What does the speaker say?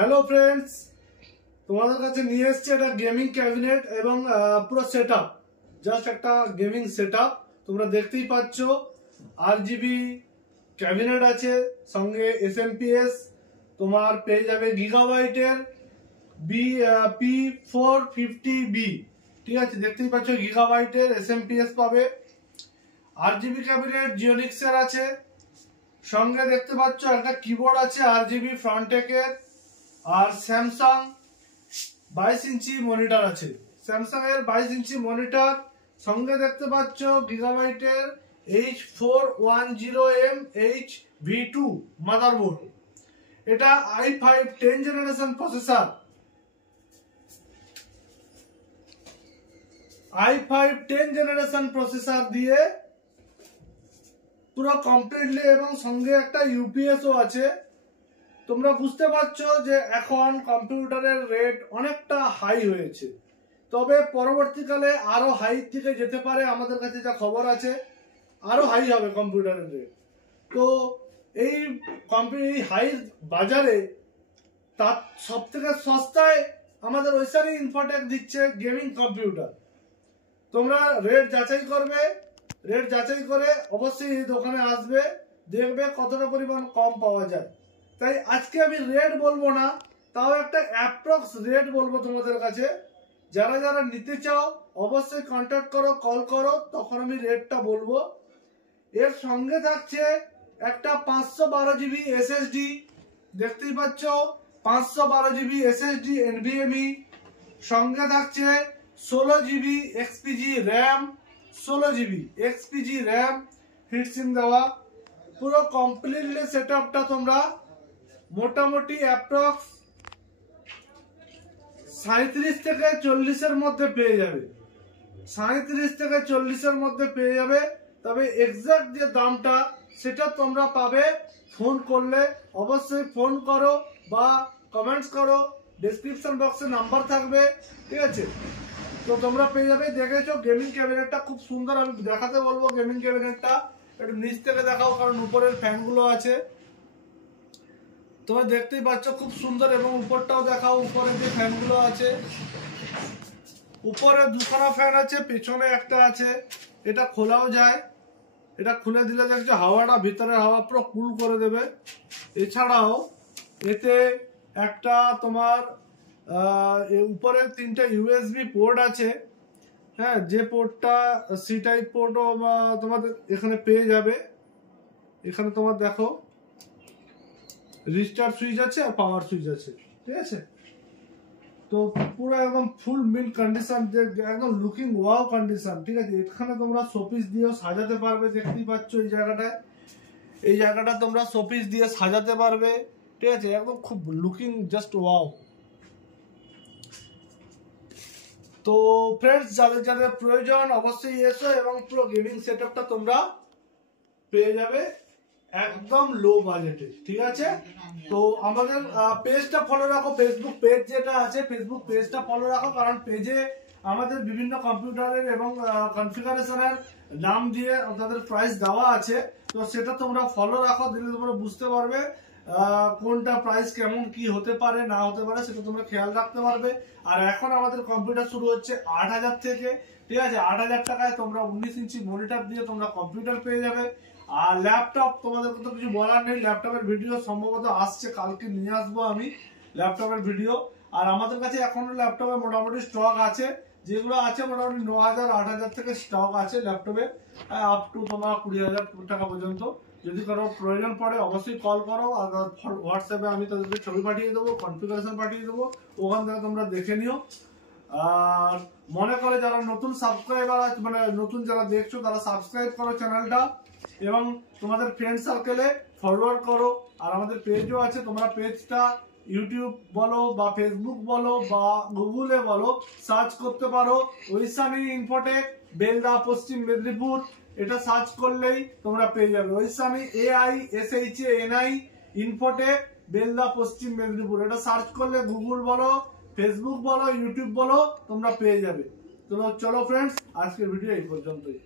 Hello friends, তোমাদের কাছে নিয়ে এসেছি একটা গেমিং ক্যাবিনেট এবং পুরো সেটআপ, জাস্ট একটা গেমিং সেটআপ। তোমরা দেখতেই পাচ্ছ RGB ক্যাবিনেট আছে, সঙ্গে SMPS তোমার পেয়ে যাবে গিগাবাইটের P450B, ঠিক আছে, দেখতেই পাচ্ছ গিগাবাইটের SMPS পাবে। RGB ক্যাবিনেট জিওনিক্সের আছে, সঙ্গে দেখতে পাচ্ছ একটা কিবোর্ড আছে RGB ফ্রন্টেকের, আর স্যামসাং 22 ইঞ্চি মনিটর আছে, স্যামসাং এর 22 ইঞ্চি মনিটর। সঙ্গে দেখতে পাচ্ছ গিগাবাইটের H410M HV2 মাদারবোর্ড। এটা i5 10 generation processor, i5 10 generation processor দিয়ে পুরো কমপ্লিটলি, এবং সঙ্গে একটা ইউপিএসও আছে। তোমরা বুঝতে পারছো যে এখন কম্পিউটারের রেট অনেকটা হাই হয়েছে, তবে পরবর্তীকালে আরো হাই দিকে যেতে পারে। আমাদের কাছে যা খবর আছে আরো হাই হবে কম্পিউটারের রেট। তো এই হাই বাজারে তার সব থেকে সস্তায় আমাদের ওইসারি ইনফোটেক দিচ্ছে গেমিং কম্পিউটার। তোমরা রেট যাচাই করবে, রেট যাচাই করে অবশ্যই এই দোকানে আসবে, দেখবে কতটা পরিমাণ কম পাওয়া যায়। তাই আজকে আমি রেট বলবো না, তাও একটা অ্যাপ্রক্স রেট বলবো তোমাদের কাছে। যারা যারা নিতে চাও অবশ্যই কন্ট্যাক্ট করো, কল করো, তখন আমি রেটটা বলবো। এর সঙ্গে থাকছে একটা 512GB SSD, দেখতেই পাচ্ছ 512GB SSD NVMe। সঙ্গে থাকছে 16GB XPG RAM, 16GB XPG RAM heat sink দেওয়া। পুরো কমপ্লিটলি সেটআপটা তোমরা মোটামুটি অ্যাপ্রক্স 37 থেকে 40 এর মধ্যে পেয়ে যাবে, 37 থেকে 40 এর মধ্যে পেয়ে যাবে। তবে এক্সাক্ট যে দামটা সেটা তোমরা পাবে ফোন করলে। অবশ্যই ফোন করো বা কমেন্টস করো, ডেসক্রিপশন বক্সে নাম্বার থাকবে, ঠিক আছে। তো তোমরা পেয়ে যাবে। দেখেছো গেমিং ক্যাবিনেটটা খুব সুন্দর, আমি দেখাতে বলবো গেমিং ক্যাবিনেটটা একটু নিচ থেকে দেখাও, কারণ উপরের ফ্যানগুলো আছে তোমরা দেখতেই পাচ্ছ খুব সুন্দর। এবং উপরটাও দেখাও, উপরে যে ফ্যানগুলো আছে, উপরে দুখানা ফ্যান আছে, পেছনে একটা আছে। এটা খোলাও যায়, এটা খুলে দিলে দেখছো হাওয়াটা, ভিতরে হাওয়া পুরো কুল করে দেবে। এছাড়াও এতে একটা তোমার উপরে 3টে USB পোর্ট আছে, হ্যাঁ, যে পোর্টটা C টাইপ পোর্টও তোমাদের এখানে পেয়ে যাবে। এখানে তোমার দেখো রিস্টার্ট সুইচ আছে আর পাওয়ার সুইচ আছে, ঠিক আছে। তো পুরো একদম ফুল মিন্ট কন্ডিশন, যে একদম লুকিং ওয়াও কন্ডিশন, ঠিক আছে। এখানে তোমরা শোপিস দিয়েও সাজাতে পারবে, দেখতেই পাচ্ছ এই জায়গাটায়, এই জায়গাটা তোমরা শোপিস দিয়ে সাজাতে পারবে, ঠিক আছে। একদম খুব লুকিং জাস্ট ওয়াও। তো ফ্রেন্ডস, যাদের যাদের প্রয়োজন অবশ্যই এসো, এবং পুরো গেমিং সেটআপটা তোমরা পেয়ে যাবে একদম লো বাজেটে, ঠিক আছে। তো আমাদের পেজটা ফলো রাখো, ফেসবুক পেজ যেটা আছে ফেসবুক পেজটা ফলো রাখো, কারণ পেজে আমাদের বিভিন্ন কম্পিউটারের এবং কনফিগারেশনের নাম দিয়ে তাদের প্রাইস দেওয়া আছে। তো সেটা তোমরা ফলো রাখো, দিলে তোমরা বুঝতে পারবে কোনটা প্রাইস কেমন কি হতে পারে না হতে পারে, সেটা তোমরা খেয়াল রাখতে পারবে। আর এখন আমাদের কম্পিউটার শুরু হচ্ছে 8000 থেকে, ঠিক আছে। 8000 টাকায় তোমরা 19 ইঞ্চি মনিটর দিয়ে তোমরা কম্পিউটার পেয়ে যাবে। আর ল্যাপটপ তোমাদের তো কিছু বলার নেই, ল্যাপটপের ভিডিও সম্ভবত আসছে, কালকে নিয়ে আসবো আমি ল্যাপটপের ভিডিও। আর আমাদের কাছে এখনো ল্যাপটপে মোটামুটি স্টক আছে, যেগুলো আছে মোটামুটি 9000 8000 থেকে স্টক আছে ল্যাপটপে, আপ টু তোমার 20000 টাকা পর্যন্ত। যদি কারো প্রয়োজন পড়ে অবশ্যই কল করো, আর হোয়াটসঅ্যাপে আমি তাদেরকে ছবি পাঠিয়ে দেবো, কনফিগারেশন পাঠিয়ে দেবো, ওখান থেকে তোমরা দেখে নিও। আর মনে করে যারা নতুন সাবস্ক্রাইবার আছে, মানে নতুন যারা দেখছো তারা সাবস্ক্রাইব করো চ্যানেলটা, এবং তোমাদের ফ্রেন্ড সার্কেলে ফরওয়ার্ড করো। আর আমাদের পেজও আছে, তোমরা পেজটা ইউটিউব বলো বা ফেসবুক বলো বা গুগলে বলো, সার্চ করতে পারো ঐশানী ইনফোটেক বেলদা পশ্চিম মেদিনীপুর। এটা সার্চ করলেই তোমরা পেয়ে যাবে ঐশানী AISHANI ইনফোটেক বেলদা পশ্চিম মেদিনীপুর। এটা সার্চ করলে গুগল বলো, ফেসবুক বলো, ইউটিউব বলো, তোমরা পেয়ে যাবে। তো চলো ফ্রেন্ডস, আজকের ভিডিও এই পর্যন্তই।